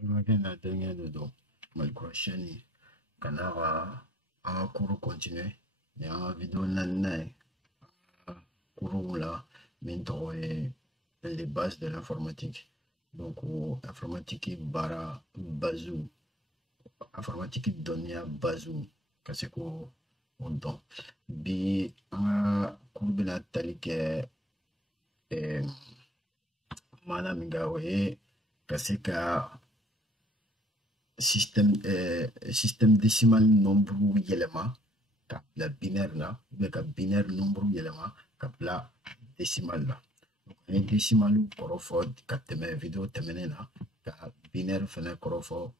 La dernière de donc, mal prochaine, canard a cours continuer. Il y a une vidéo nan cours là, maintenant les bases de l'informatique. Donc, informatique bara bazou, informatique donner bazou, qu'est-ce qu'on donc bi un cours de la tali que mana mingawe, qu'est-ce que système décimal nombre yɛlɛma ka bila binaire la ka binaire nombre yɛlɛma ka bila décimal la. Donc, an ye décimal kɔrɔ fɔ ka tɛmɛ video tɛmɛnen na ka binaire fɛnɛ kɔrɔ fɔ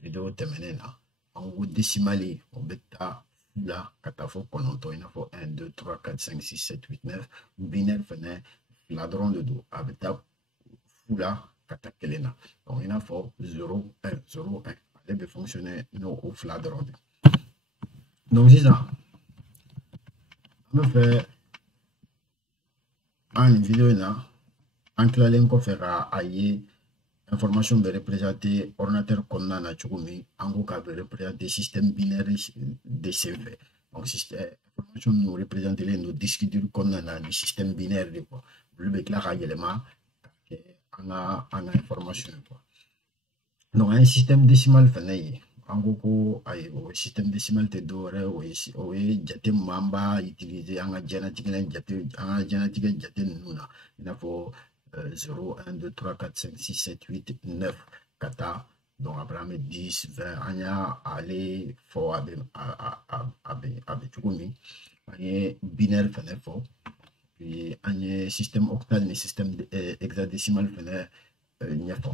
video tɛmɛnen na. An ko décimal o bɛ taa fu la ka taa fɔ kɔnɔntɔn i n'a fɔ 1 2 3 4 5 6 7 8 9. Binaire fɛnɛ fila dɔrɔn de don, a bɛ taa fu la kata kelen na. Donc, il faut 0, 1, 0, 1. Elle peut fonctionner au flat de l'ordre. Donc, c'est ça. On va faire une vidéo là. En clair, on va faire information de représenter ordinateur qu'on a na chukumi. En gros, on va représenter système binaire de CV. Donc, système information nous représente nos disques durs qu'on a na système binaire de quoi. Le bec là, élément. On a information quoi. Donc, un système décimal fenêtre en gros un système décimal te dore oui jate mamba utiliser en génétique jate nuna il faut 0 1 2 3 4 5 6 7 8 9 kata. Donc après on met 10 20 anya aller fort avec tukumi anye binaire fenêtre puis anye système octal mais système hexadécimal fenêtre nyafo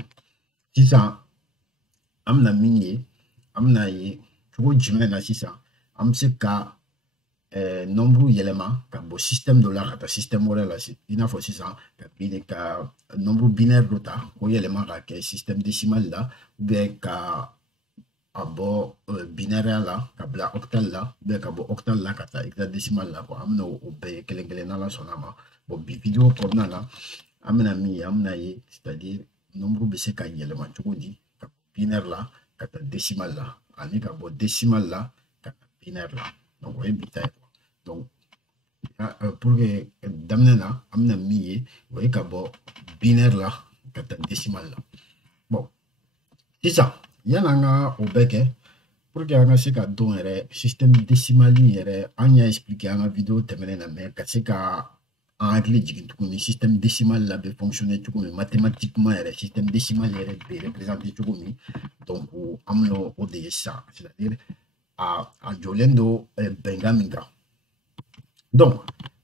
si ça amna minye amna ye cogo jumɛn na sisan an bɛ se ka nombre yɛlɛma ka bɔ système dɔ la ka taa système wɛrɛ la i n'a fɔ sisan ka nombre binaire dɔ ta o yɛlɛma ka kɛ système décimal la ou bien ka a bɔ binaire la ka bila octal la ou bien ka bɔ octal la ka taa hexadécimal la an bɛna o bɛɛ ye kelen kelen n'ala sɔnna ma bon bi vidéo kɔnɔna la an bɛna min ye an bɛna ye c'est-à-dire nombre bɛ se ka yɛlɛma cogo di ka binaire la ka taa décimal la ani ka bɔ décimal la ka taa binaire la. Donc o ye bi ta ye quoi. Donc pour que daminɛ na an bɛna min ye o ye ka bɔ binaire la ka taa décimal la. Bon sisan yan'an ka o bɛɛ kɛ pour que an ka se ka dɔn yɛrɛ système décimal yɛrɛ an y'a expliqué an ka vidéo tɛmɛnen na mais ka se ka an hakili jigin tuguni système décimal la bɛ fonctionner cogo min mathématiquement yɛrɛ système décimal yɛrɛ bɛ représenter cogo min. Donc an bɛna o de ye sisan c'est-à-dire a jɔlen don bɛnkan min kan. Donc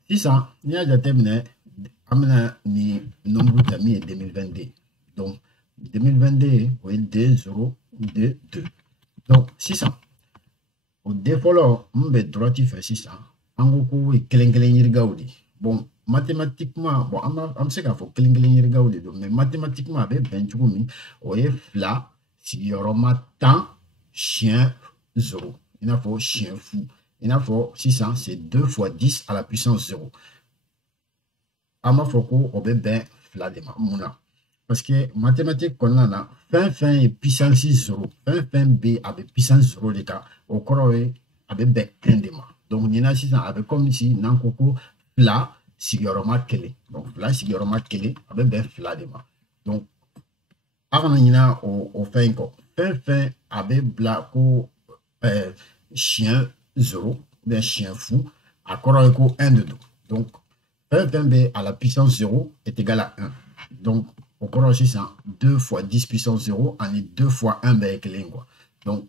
sisan n'i y'a jateminɛ an bɛna ni nombre ta min ye 2022. Donc 2022 o ye 2 0 2 2. Donc sisan o den fɔlɔ mun bɛ droite fɛ sisan an ko k'o ye kelen kelen yirigaw de. Bon mathématiquement bon an bɛ se k'a fɔ kelen kelen yirigaw de don mais mathématiquement a bɛ bɛn cogo min o ye fila sigiyɔrɔma 10 chien 0 i n'a fɔ chien fou i n'a fɔ sisan c'est 2 fois 10 à la puissance 0. An b'a fɔ ko o bɛ bɛn fila de ma mun na parce que mathématique kɔnɔna na fɛn fɛn ye puissance 0 fɛn fɛn bɛ a bɛ puissance 0 de kan o kɔrɔ ye a bɛ bɛn 1 de ma. Donc nin na sisan a bɛ comme si n'an ko ko fila sigiyɔrɔma kelen. Donc fila sigiyɔrɔma kelen a bɛ bɛn fila de ma. Donc a kana ɲina o fɛn in kɔ fɛn fɛn a bɛ bila ko chien 0 ou bien chien fou a kɔrɔ ye ko 1 de don. Donc fɛn fɛn bɛ à la puissance 0 est égal à 1. Donc au kɔrɔ sisan 2 fois 10 puissance 0 ani 2 fois 1 bɛɛ ye kelen quoi. Donc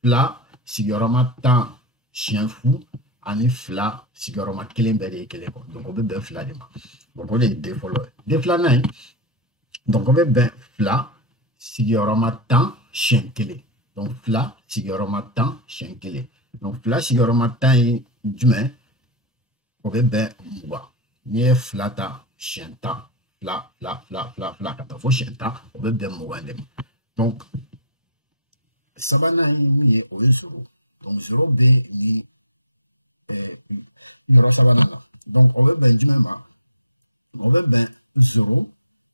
fila sigiyɔrɔma 10 chien fou ani fila sigiyɔrɔma kelen bɛɛ de ye kelen quoi. Donc o bɛ bɛn fila de ma. Donc o de ye den fɔlɔ ye. Den filanan ye donc o bɛ bɛn fila sigiyɔrɔma 10 chien kelen. Donc fila sigiyɔrɔma 10 chien kelen. Donc fila sigiyɔrɔma 10 ye jumɛn o bɛ bɛn 20. N'i ye fila ta chien 10 fila ka taa fo chien 10 o bɛ bɛn 20 de ma. Donc sabanan ye min ye o ye 0. Donc 0 bɛ ni yɔrɔ sabanan na. Donc o bɛ bɛn jumɛn ma o bɛ bɛn 0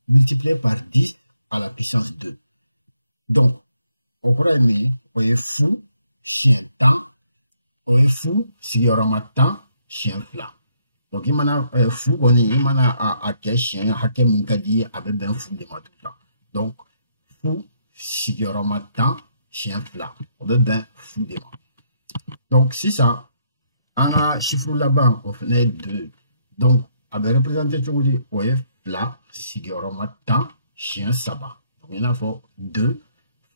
multiplié par 10 à la puissance 2. Donc, au premier, on est fou, si temps, on est fou, si il y aura matin, chien fla. Donc, il m'a fou, on est, il m'a à quel chien, à quel minkadi, avec ben fou de ma tout là. Donc, fou, si il y aura matin, chien fla. On veut ben fou de ma. Donc, si ça, on a chiffre là-bas, on fait 2. Donc, avec représenté, tu dis, ouais, fla, si il y aura matin, chien saba. Donc, il y en a 2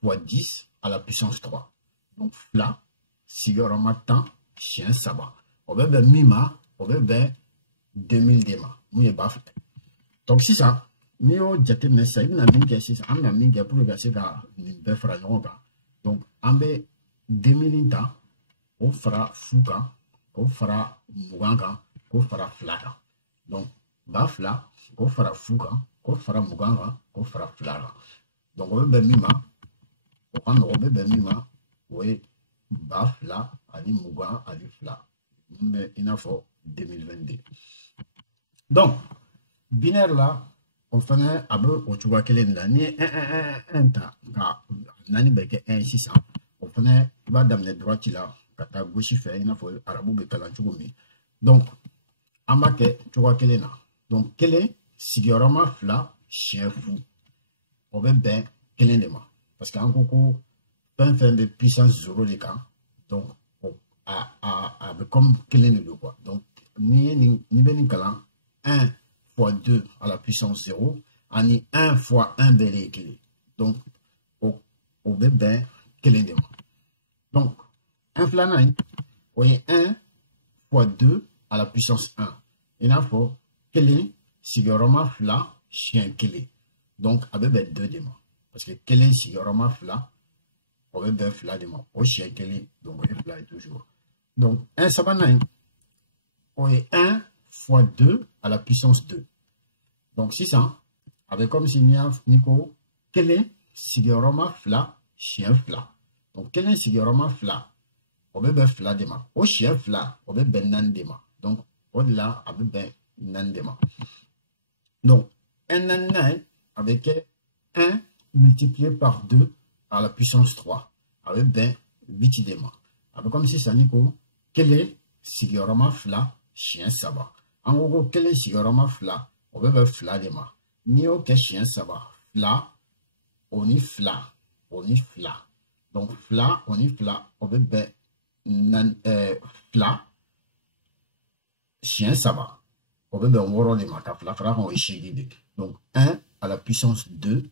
fois 10 à la puissance 3. Donc, fla, si il y aura matin, chien saba. On veut ben mima, on veut ben 2000 dema. Donc, si ça, ni au jatem ça, il y a une question, on a mis pour le gars, c'est une fera donc, on veut 2000 inta, on fera fouka, on fera muganga, on fera flaga. Donc, bafla, on fera fouka, on fera muganga, on fera flaga. Donc, on veut ben mima, on veut ben mima, oui, bafla, ali muga, ali fla. Mais il a fait 2022. Donc, binaire là, on fait un peu au choix qu'elle est là, ni un tas, nani beke 1 600. On fait va d'amener droite là, kata gauche fait, il a fait arabo beka choumi. Donc, en bas que tu vois qu'elle est là. Donc, quel est sigurama fla chien fou. On veut bien qu'elle est là. Parce qu'en coco, fin de puissance 0 les cas. Donc, comme quel est le quoi. Donc, ni ben kalan 1 fois 2 à la puissance 0, ani 1 fois 1 belé équilibré. Donc, au bébé, quel est le mot. Donc, 1 flanay, voyez 1 fois 2 à la puissance 1. Il a fait quel est, sigurama fla, chien quel. Donc, à bébé 2 démons. Parce que quel est, sigurama fla, au bébé fla démons. Au chien quel, donc, au fla est toujours. Donc, 1 sabanay, voyez 1 fois 2 à la puissance 2. Donc, 600, avec comme signe Nico, quel est sigurama fla, chien fla. Donc, quel est sigurama fla? Au bébé fla dema. Au chien fla, au bébé nan dema. Donc, au-delà, au bébé nan dema. Donc, un nan avec 1 multiplié par 2 à la puissance 3. Avec ben 8 dema. Avec comme si ça Nico, quel est sigurama fla, chien saba. En gros, quel est sigurama fla? On veut fla dema. Ni au que chien saba. Fla, on y fla. On y fla. Donc, fla, on y fla. On veut fla, chien saba. On veut woro dema. Ta fla, fla, on y chigide. Donc, 1 à la puissance 2.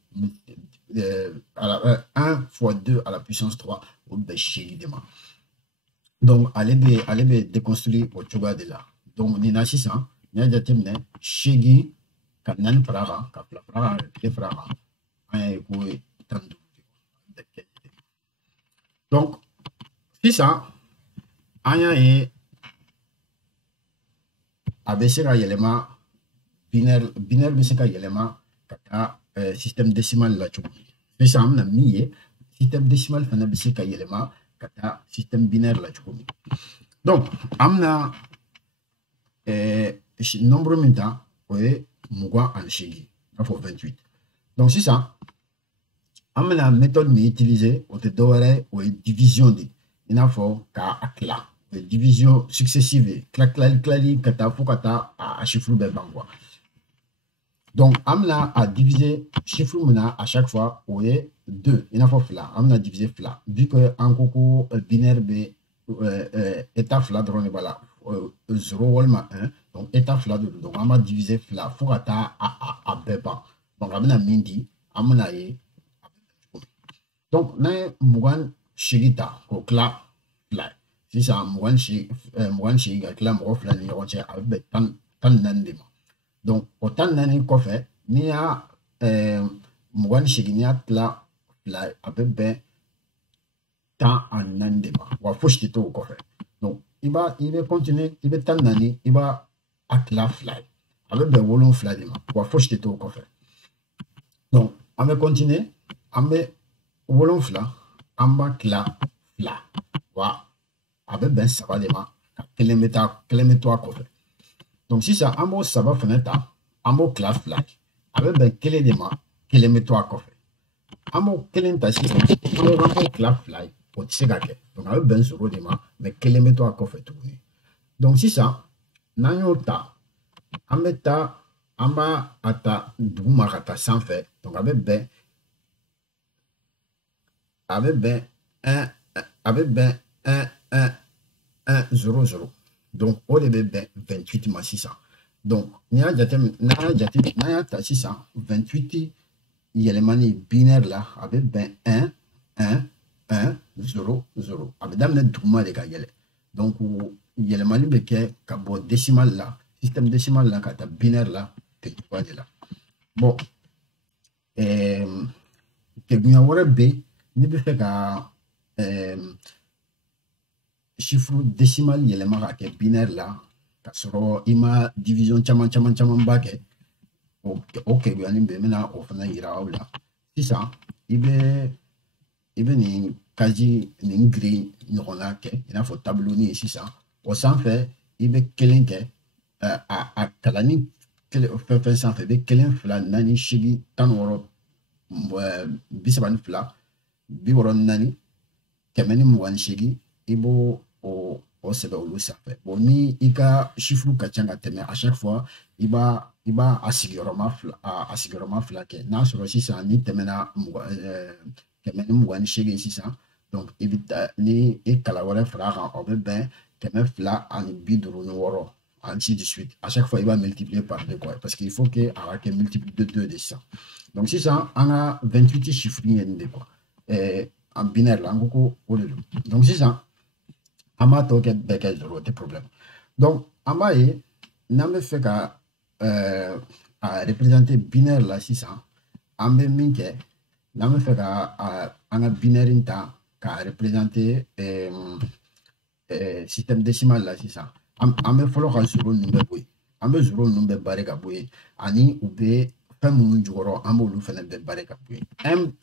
1 fois 2 à la puissance 3. On veut chigide dema. Donc, allez déconstruire au choga de là. Donc, nina 600. Nya jatemne shegi kanan praga kapla praga ke praga ay ko tandu. Donc si ça anya e abc ka yelema binaire bc ka yelema kata système décimal la chubu. Si ça amna miye système décimal fana bc ka yelema kata système binaire la chubu. Donc amna nombre minta, oui, Mouga en Chigi, il faut 28. Donc, c'est ça. La méthode mais utilisée, on te donnerait division. Il faut qu'à division successive, kata fokata à chiffre de bangwa. Donc, amna a divisé chiffre à chaque fois, oui, 2. Il faut fla. Amna divisé fla. Vu que en coco binaire B, état fla drone voilà. 0 walma 1 donc état fla de donc on va diviser fla faut ata à beba donc amena mindi amena ye donc na mugan shigita ko kla fla si ça mugan shiga kla mo fla ni on tient avec tan nande donc autant nani ko fait ni a mugan shiginia kla fla avec ben tan en nande wa faut chito ko fait donc il va continuer, il va t'amener, il va atla fly. Avec des volons fly, il va faut jeter au coffre. Donc, on va continuer, on va volons fly, on va cla fly. Voilà. Avec ben ça va les mains, kilomètre coffre. Donc, si ça, on va ça va fenêtre, on va cla fly. Avec ben quel est les mains, kelen bɛ to a kɔfɛ an b'o kelen ta sisan an b'o tila fila ye o tɛ se ka kɛ donc a bɛ bɛn zoro de ma mais kelen bɛ to a kɔfɛ tuguni donc sisan n'an y'o ta an bɛ taa an b'a a ta duguma ka taa sanfɛ donc a bɛ bɛn 1 donc o de bɛ bɛn 28 ma sisan donc n'i y'a jateminɛ n'an y'a ta sisan 28 yɛlɛmani binaire la a bɛ bɛn 1 1 1 0 0 a bɛ daminɛ duguma de ka yɛlɛ donc yɛlɛmani bɛ kɛ ka bɔ décimal la système décimal la ka taa binaire la ten cogoya de la bon kegunya wɛrɛ bɛ yen n'i bɛ fɛ ka chiffre décimal yɛlɛma ka kɛ binaire la ka sɔrɔ i ma division camanba kɛ o keguyani bɛ n bɛna o fana yira aw la sisan i bɛ nin kaji nin giri ɲɔgɔnna kɛ i n'a fɔ tableau ye sisan o sanfɛ i bɛ kelen kɛ a kalani fɛn fɛn sanfɛ i bɛ 1 2 4 8 16 32 64 128 i b'o o sɛbɛn olu sanfɛ bon ni i ka chiffre ka ca ka tɛmɛ à chaque fois i b'a a sigiyɔrɔma fila kɛ n'a sɔrɔ sisan ni tɛmɛna 128 sisan donc i bɛ taa ni i kala wɛrɛ fara a kan o bɛ bɛn 256 ainsi de suite à chaque fois il va multiplier par 2 quoi parce qu'il faut que a ka kɛ multiple de 2 de sisan donc sisan an ka 28 chiffre ye nin de quoi en binaire la an ko ko o de don donc sisan an b'a tɔ kɛ bɛɛ kɛ 0 tɛ problème donc an b'a ye n'an bɛ fɛ ka a représenter binaire la sisan an bɛ min kɛ n'an bɛ fɛ ka an ka binaire ta k'a représenter système décimal la sisan an bɛ fɔlɔ ka zoro ninnu bɛɛ bɔ yen an bɛ zoro ninnu bɛɛ barrer ka bɔ yen ani u bɛ fɛn minnu jukɔrɔ an b'olu fana bɛɛ barrer ka bɔ yen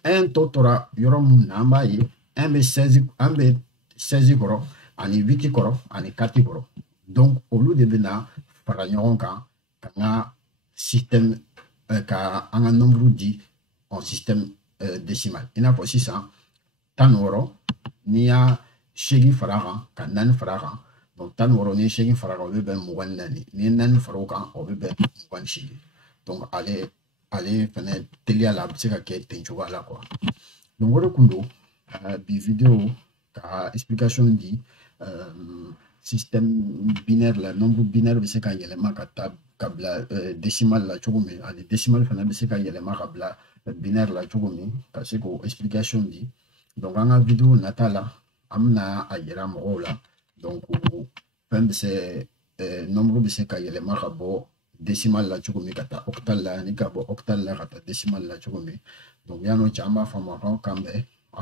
1 tɔ tora yɔrɔ minnu na an b'a ye 1 bɛ 16 kɔrɔ ani 8 kɔrɔ ani 4 kɔrɔ donc olu de bɛna fara ɲɔgɔn kan ka n ka système ka an ka nombre di en système décimal i n'a fɔ sisan 16 n'i y'a 8 fara a kan ka 4 fara a kan donc 16 n'i ye 8 fara a kan o bɛ bɛn 24 n'i ye 4 fara o kan o bɛ bɛn 28 donc ale fɛnɛ teliya la a bɛ se ka kɛ ten cogoya la quoi donc o de kun don bi vidéo ka explication di système binaire la nombre binaire bɛ se ka yɛlɛma ka bila décimal la cogo min ani décimal fana bɛ se ka yɛlɛma ka bila binaire la cogo min ka se k'o explication di donc an ka vidéo nata la an bɛna a yira mɔgɔw la donc fɛn bɛ se nombre bɛ se ka yɛlɛma ka bɔ décimal la cogo min ka taa octal la ani ka bɔ octal la ka taa décimal la cogo min donc yan'o cɛ an b'a fɔ a ma k'aw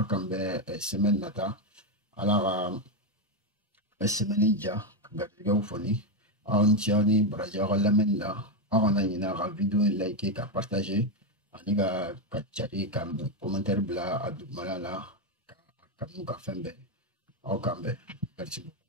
kan bɛ semaine nata ala ka semaine ja ka garijɛgɛw fɔni aw ni ce aw ni baraji aw ka lamɛnni la aw kana ɲinɛ a ka video in like ka partager ani ka cari ka commentaire bila a dugumala la ka kanu ka fɛn bɛɛ aw kan bɛɛ merci beaucoup